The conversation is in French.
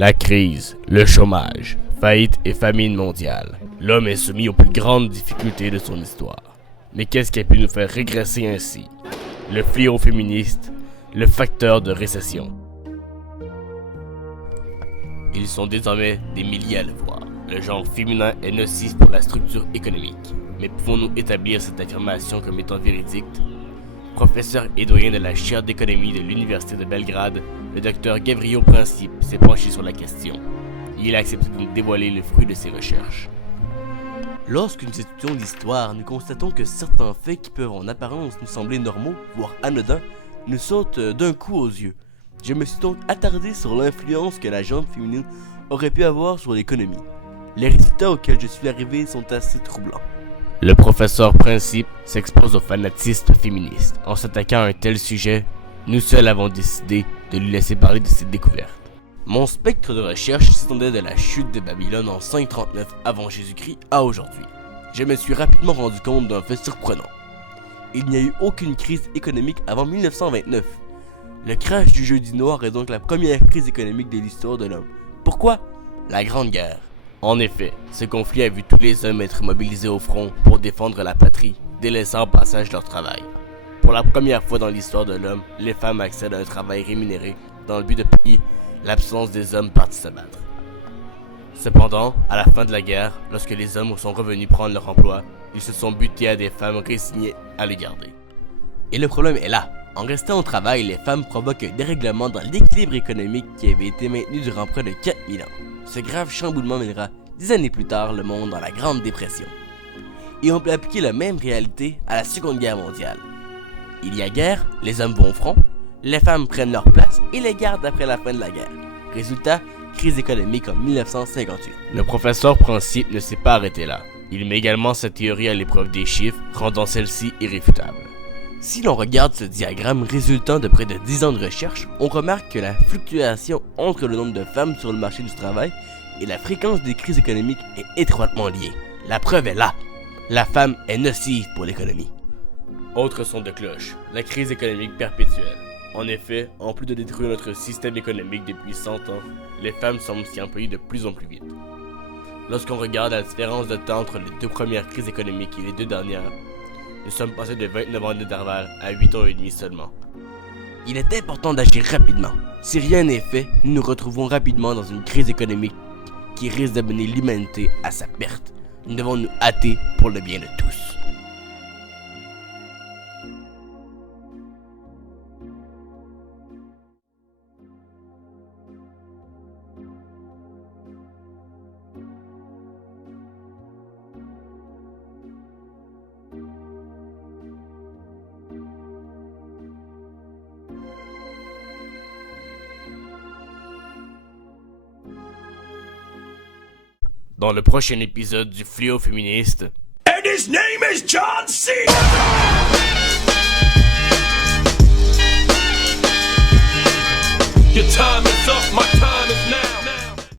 La crise, le chômage, faillite et famine mondiale. L'homme est soumis aux plus grandes difficultés de son histoire. Mais qu'est-ce qui a pu nous faire régresser ainsi? Le fléau féministe, le facteur de récession. Ils sont désormais des milliers à le voir. Le genre féminin est nocif pour la structure économique. Mais pouvons-nous établir cette affirmation comme étant véridique? Professeur et doyen de la chaire d'économie de l'Université de Belgrade, le docteur Gavrilo Princip s'est penché sur la question. Il a accepté de nous dévoiler le fruit de ses recherches. Lorsque nous étudions l'histoire, nous constatons que certains faits qui peuvent en apparence nous sembler normaux, voire anodins, nous sautent d'un coup aux yeux. Je me suis donc attardé sur l'influence que la gente féminine aurait pu avoir sur l'économie. Les résultats auxquels je suis arrivé sont assez troublants. Le professeur Princip s'expose au fanatisme féministe. En s'attaquant à un tel sujet, nous seuls avons décidé de lui laisser parler de ses découvertes. Mon spectre de recherche s'étendait de la chute de Babylone en 539 avant Jésus-Christ à aujourd'hui. Je me suis rapidement rendu compte d'un fait surprenant. Il n'y a eu aucune crise économique avant 1929. Le crash du jeudi noir est donc la première crise économique de l'histoire de l'homme. Pourquoi? La Grande Guerre. En effet, ce conflit a vu tous les hommes être mobilisés au front pour défendre la patrie, délaissant au passage leur travail. Pour la première fois dans l'histoire de l'homme, les femmes accèdent à un travail rémunéré dans le but de payer l'absence des hommes partis se battre. Cependant, à la fin de la guerre, lorsque les hommes sont revenus prendre leur emploi, ils se sont butés à des femmes résignées à les garder. Et le problème est là. En restant au travail, les femmes provoquent un dérèglement dans l'équilibre économique qui avait été maintenu durant près de 4000 ans. Ce grave chamboulement mènera 10 années plus tard le monde dans la Grande Dépression. Et on peut appliquer la même réalité à la Seconde Guerre mondiale. Il y a guerre, les hommes vont au front, les femmes prennent leur place et les gardent après la fin de la guerre. Résultat, crise économique en 1958. Le professeur Princip ne s'est pas arrêté là. Il met également sa théorie à l'épreuve des chiffres, rendant celle-ci irréfutable. Si l'on regarde ce diagramme résultant de près de 10 ans de recherche, on remarque que la fluctuation entre le nombre de femmes sur le marché du travail et la fréquence des crises économiques est étroitement liée. La preuve est là. La femme est nocive pour l'économie. Autre son de cloche, la crise économique perpétuelle. En effet, en plus de détruire notre système économique depuis 100 ans, les femmes semblent s'y employer de plus en plus vite. Lorsqu'on regarde la différence de temps entre les deux premières crises économiques et les deux dernières, nous sommes passés de 29 ans d'intervalle à 8 ans et demi seulement. Il est important d'agir rapidement. Si rien n'est fait, nous nous retrouvons rapidement dans une crise économique qui risque d'amener l'humanité à sa perte. Nous devons nous hâter pour le bien de tous. Dans le prochain épisode du Fléau féministe. And his name is John C.